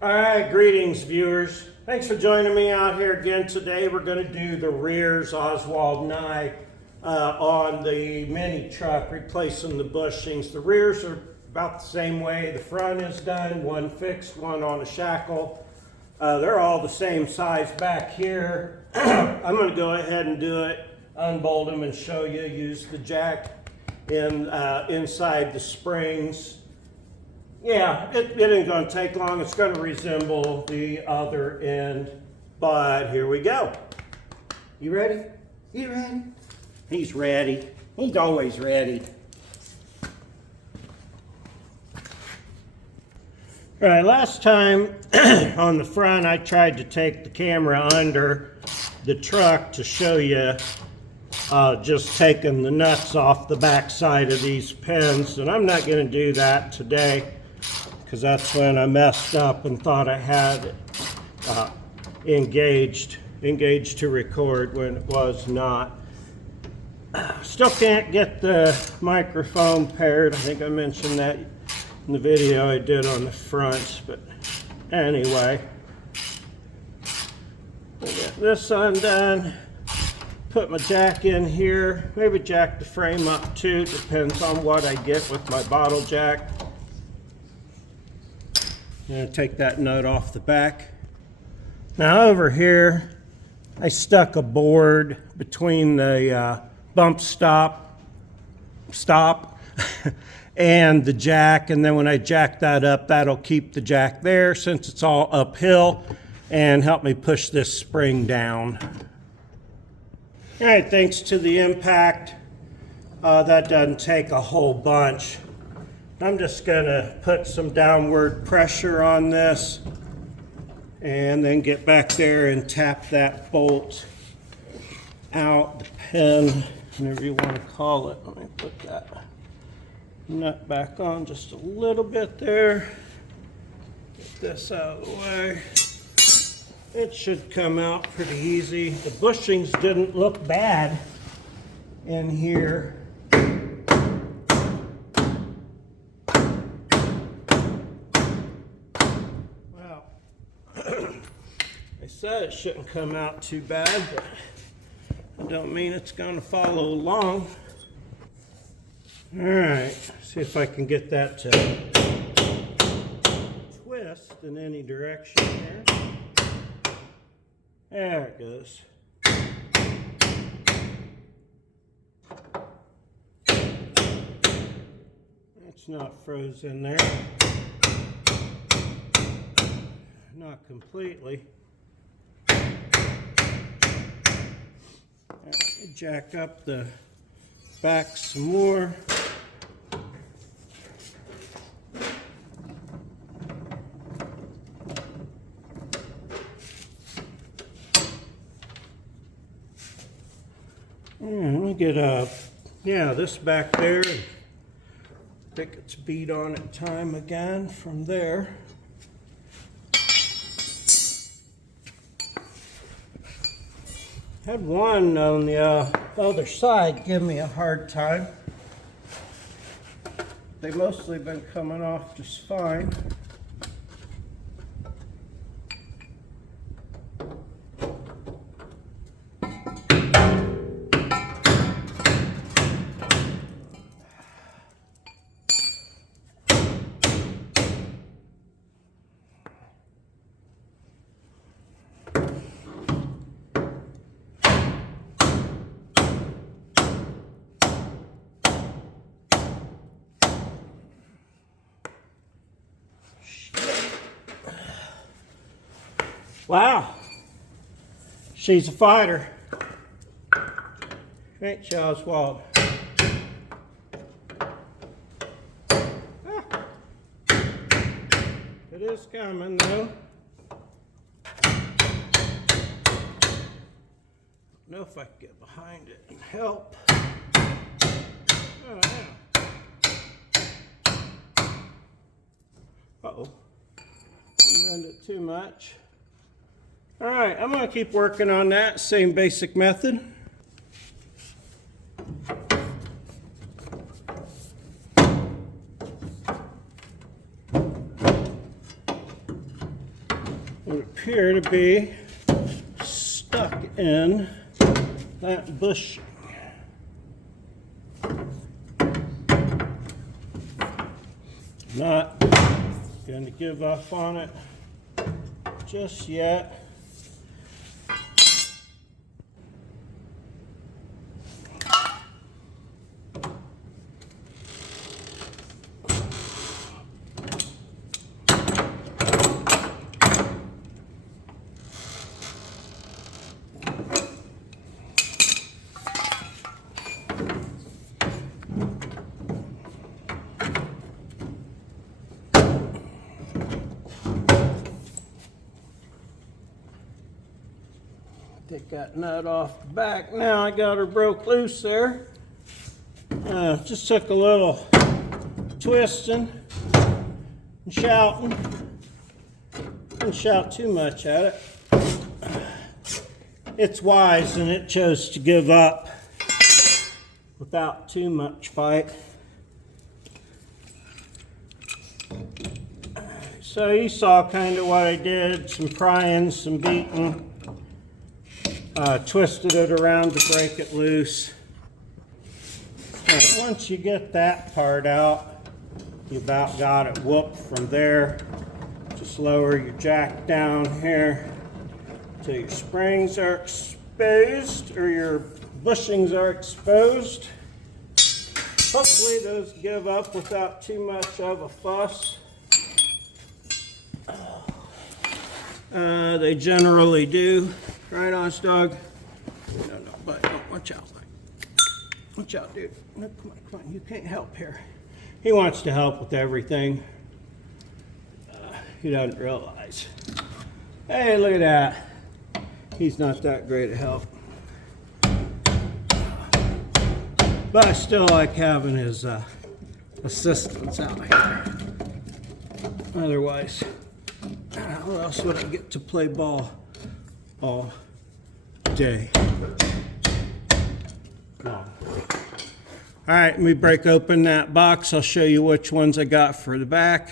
All right, greetings viewers. Thanks for joining me out here again today. We're going to do the rears Oswald and I on the mini truck, replacing the bushings. The rears are about the same way. The front is done, one fixed, one on a shackle. They're all the same size back here. I'm going to go ahead and do it, unbolt them and show you. Use the jack inside the springs. Yeah, it ain't going to take long. It's going to resemble the other end, but here we go. You ready? You ready? He's ready. He's always ready. All right, last time on the front, I tried to take the camera under the truck to show you just taking the nuts off the back side of these pins, and I'm not going to do that today, because that's when I messed up and thought I had it engaged to record when it was not. Still can't get the microphone paired. I think I mentioned that in the video I did on the front, but anyway. I'll get this undone. Put my jack in here. Maybe jack the frame up too, depends on what I get with my bottle jack. I'm going to take that nut off the back. Now over here, I stuck a board between the bump stop and the jack, and then when I jack that up, that'll keep the jack there since it's all uphill and help me push this spring down. All right, thanks to the impact, that doesn't take a whole bunch. I'm just gonna put some downward pressure on this and then get back there and tap that bolt out, the pin, whatever you want to call it. Let me put that nut back on just a little bit there. Get this out of the way. It should come out pretty easy. The bushings didn't look bad in here. I said it shouldn't come out too bad, but I don't mean it's going to follow along. All right, see if I can get that to twist in any direction here. There it goes. It's not frozen there. Not completely. Jack up the back some more. And we get this back there. I think it's beat on at time again from there. Had one on the other side give me a hard time. They've mostly been coming off just fine. Wow, she's a fighter. Ain't she, Oswald? It is coming though. Don't know if I can get behind it and help. Oh, yeah. Uh-oh. Didn't bend it too much. All right, I'm going to keep working on that, same basic method. would appear to be stuck in that bushing. Not going to give up on it just yet. Take that nut off the back. Now I got her broke loose there. Just took a little twisting and shouting. Didn't shout too much at it. It's wise, and it chose to give up without too much fight. So you saw kind of what I did, some prying, some beating. Twisted it around to break it loose. And once you get that part out, you about got it whooped from there. Just lower your jack down here till your springs are exposed, or your bushings are exposed. Hopefully those give up without too much of a fuss. They generally do. Right on, dog. No, but watch out. Watch out, dude. No, come on. You can't help here. He wants to help with everything. He doesn't realize. Hey, look at that. He's not that great at help. But I still like having his assistance out here. Otherwise, how else would I get to play ball all day? No. All right, let me break open that box. I'll show you which ones I got for the back.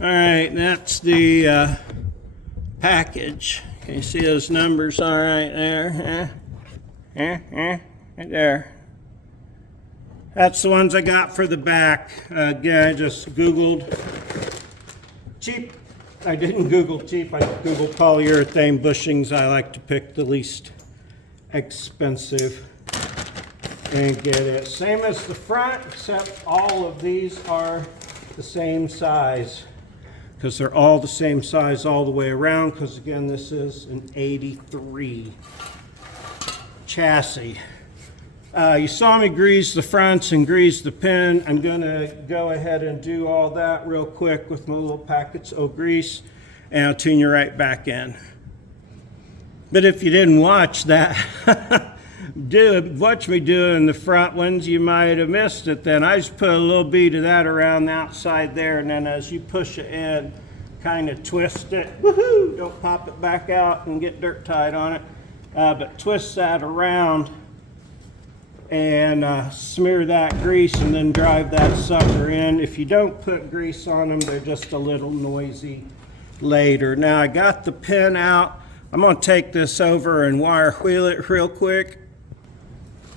All right, that's the package. Can you see those numbers all right there? Right there. That's the ones I got for the back. Again, I just Googled cheap. I didn't Google cheap, I Googled polyurethane bushings. I like to pick the least expensive and get it. Same as the front, except all of these are the same size, because they're all the same size all the way around, because again, this is an 83 chassis. You saw me grease the fronts and grease the pin. I'm gonna go ahead and do all that real quick with my little packets of grease, and I'll tune you right back in. But if you didn't watch that, watch me doing the front ones, you might have missed it then. I just put a little bead of that around the outside there, and then as you push it in, kind of twist it. Woohoo! Don't pop it back out and get dirt tied on it, but twist that around and smear that grease, and then drive that sucker in. If you don't put grease on them, they're just a little noisy later. Now I got the pin out. I'm gonna take this over and wire wheel it real quick.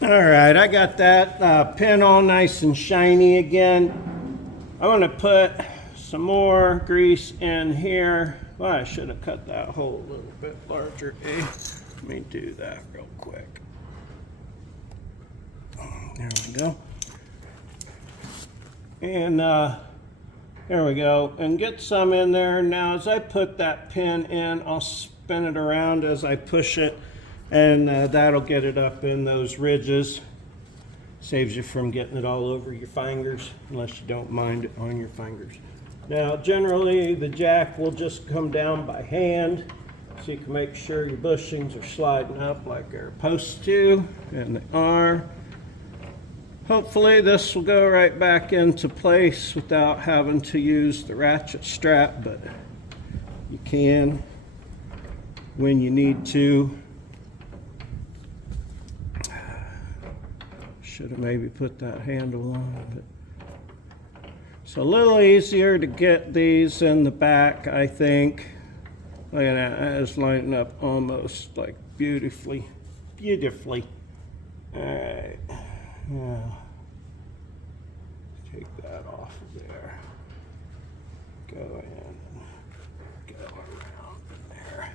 All right, I got that pin all nice and shiny again. I'm gonna put some more grease in here. Well, I should have cut that hole a little bit larger. Let me do that real quick. There we go. And there we go. And get some in there. Now as I put that pin in, I'll spin it around as I push it, and that'll get it up in those ridges. Saves you from getting it all over your fingers, unless you don't mind it on your fingers. Now generally the jack will just come down by hand, so you can make sure your bushings are sliding up like they're supposed to, and they are. Hopefully this will go right back into place without having to use the ratchet strap, but you can when you need to. Should have maybe put that handle on, but it's a little easier to get these in the back, I think. Look at that, that is lining up almost like beautifully, beautifully. All right, now take that off of there. Go in, go around there.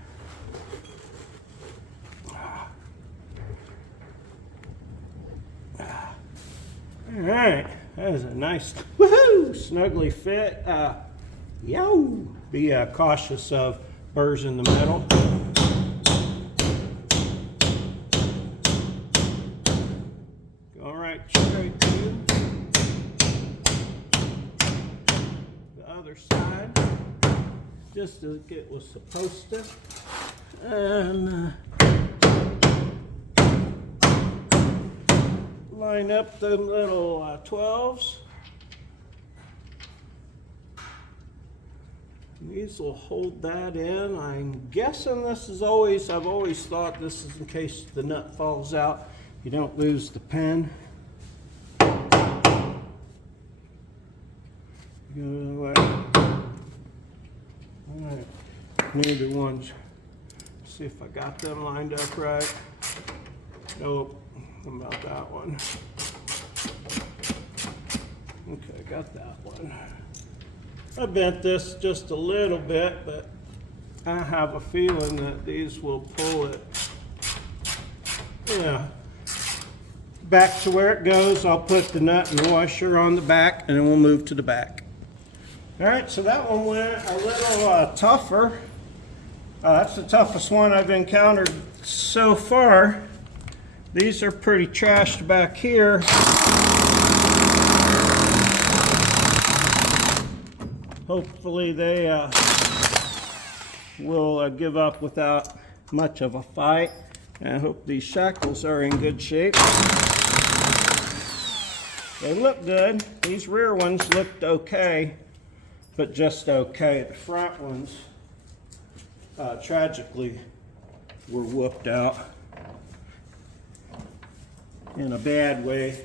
All right, that is a nice, woohoo, snugly fit. Yo, be cautious of burrs in the metal. Go right straight to the other side, just as it was supposed to. And line up the little 12s. These will hold that in. I'm guessing this is always, I've always thought this is in case the nut falls out, you don't lose the pin. Go the way. All right, neither ones. See if I got them lined up right. Nope. How about that one? Okay, got that one. I bent this just a little bit, but I have a feeling that these will pull it. Yeah. Back to where it goes. I'll put the nut and washer on the back, and then we'll move to the back. All right, so that one went a little tougher. That's the toughest one I've encountered so far. These are pretty trashed back here. Hopefully they will give up without much of a fight. And I hope these shackles are in good shape. They look good. These rear ones looked okay, but just okay. The front ones, tragically, were whooped out in a bad way.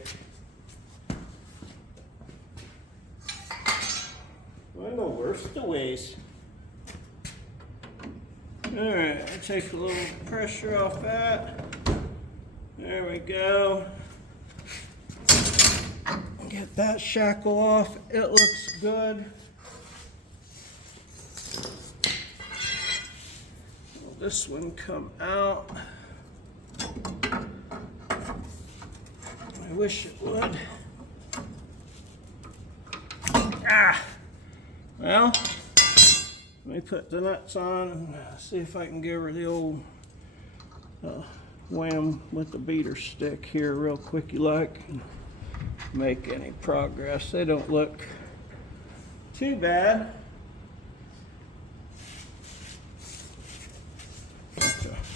One of the worst of ways. Alright, I take a little pressure off that. There we go. Get that shackle off. It looks good. Will this one come out? I wish it would. Ah! Well, let me put the nuts on and see if I can give her the old wham with the beater stick here real quicky like and make any progress. They don't look too bad.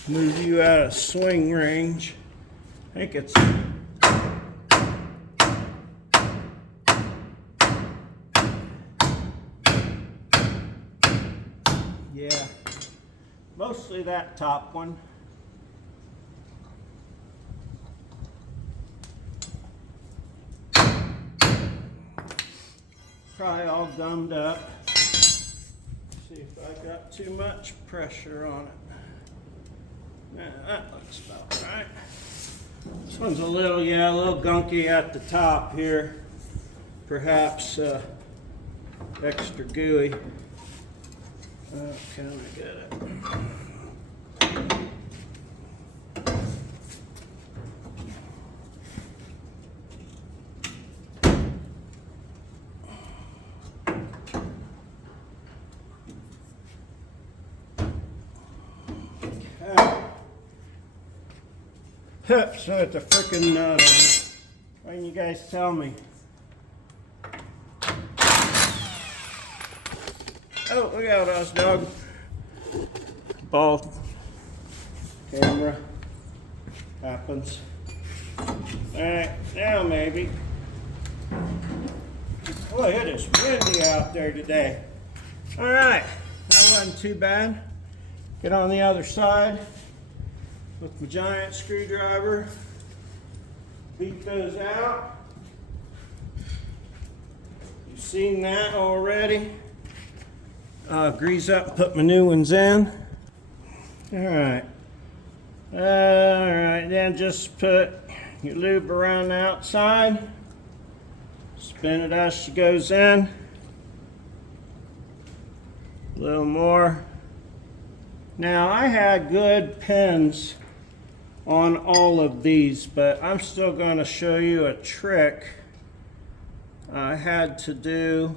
Move you out of swing range. I think it's yeah, mostly that top one. Probably all gummed up. See if I got too much pressure on it. Yeah, that looks about right. This one's a little, yeah, a little gunky at the top here. Perhaps extra gooey. Can I get it? So it's a freaking nut on it. Why didn't you guys tell me? Oh, look out, us dog. Ball camera. Happens. Alright, now maybe. Boy, it is windy out there today. Alright, that wasn't too bad. Get on the other side with my giant screwdriver. Beat those out. You've seen that already. grease up, put my new ones in. Alright. Alright, then just put your lube around the outside. Spin it as she goes in. A little more. Now I had good pins on all of these, but I'm still going to show you a trick I had to do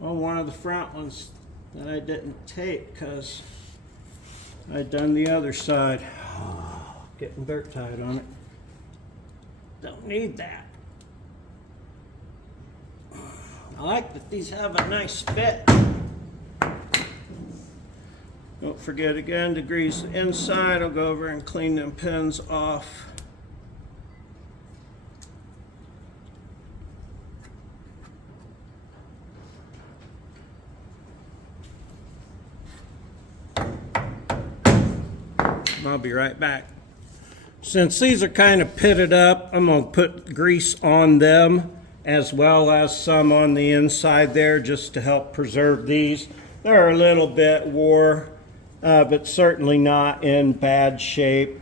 on one of the front ones that I didn't tape because I'd done the other side. Oh, getting dirt tied on it. Don't need that. I like that these have a nice fit. Don't forget again to grease the inside. I'll go over and clean them pins off. I'll be right back. Since these are kind of pitted up, I'm going to put grease on them as well as some on the inside there just to help preserve these. They're a little bit wore, but certainly not in bad shape.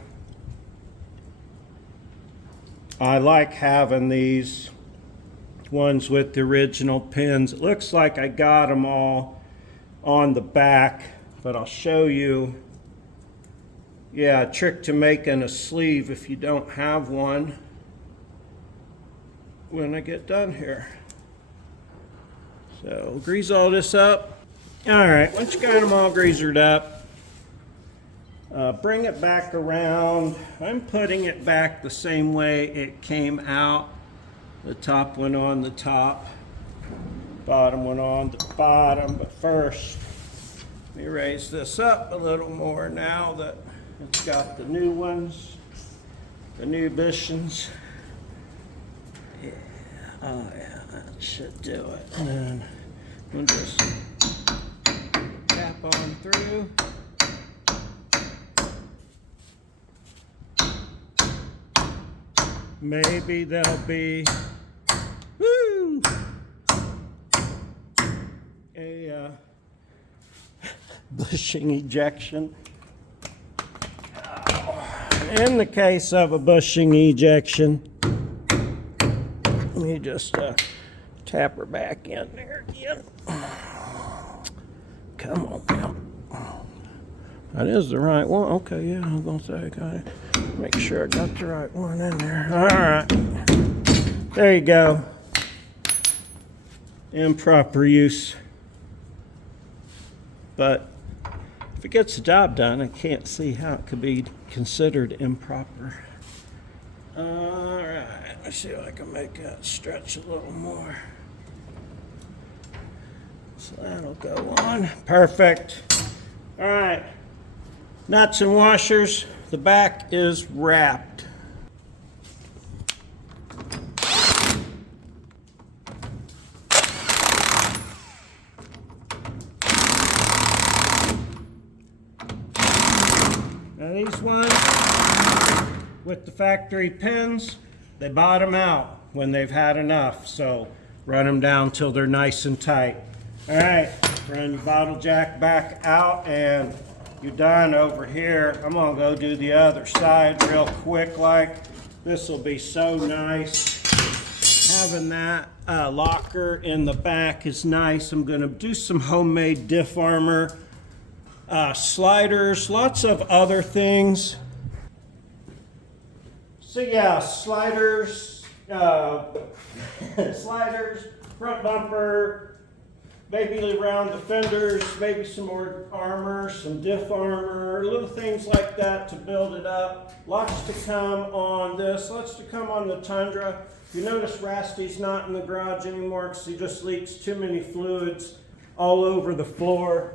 I like having these ones with the original pins. It looks like I got them all on the back, but I'll show you. Yeah, a trick to making a sleeve if you don't have one when I get done here. So grease all this up. All right, once you got them all greasered up, bring it back around. I'm putting it back the same way it came out. The top went on the top, bottom went on the bottom. But first, let me raise this up a little more now that it's got the new ones, the new bushings. Yeah, oh yeah, that should do it. And then we'll just tap on through. Maybe there'll be a bushing ejection. In the case of a bushing ejection, let me just tap her back in there again. Come on now. That is the right one. Okay, yeah, I was gonna say I got it. Make sure I got the right one in there. All right, there you go. Improper use, but if it gets the job done, I can't see how it could be considered improper. All right, let's see if I can make that stretch a little more. So that'll go on. Perfect. All right, nuts and washers. The back is wrapped. Now these ones with the factory pins, they bottom out when they've had enough. So run them down till they're nice and tight. All right, run your bottle jack back out and you're done over here. I'm gonna go do the other side real quick like. This will be so nice. Having that locker in the back is nice. I'm gonna do some homemade diff armor, sliders, lots of other things. So yeah, sliders, sliders, front bumper, maybe around the fenders, maybe some more armor, some diff armor, little things like that to build it up. Lots to come on this, lots to come on the Tundra. You notice Rasty's not in the garage anymore because he just leaks too many fluids all over the floor.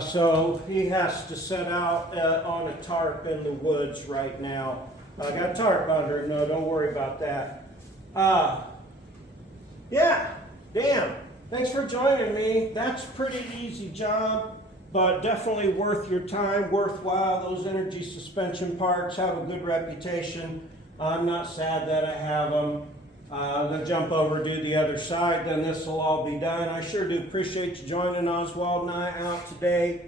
So he has to set out on a tarp in the woods right now. I got a tarp under it, no, don't worry about that. Yeah, damn. Thanks for joining me. That's a pretty easy job, but definitely worth your time, worthwhile. Those energy suspension parts have a good reputation. I'm not sad that I have them. Then jump over, do the other side, then this will all be done. I sure do appreciate you joining Oswald and I out today.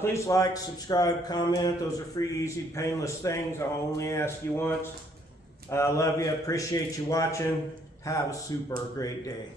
Please like, subscribe, comment. Those are free, easy, painless things. I'll only ask you once. Love you, appreciate you watching. Have a super great day.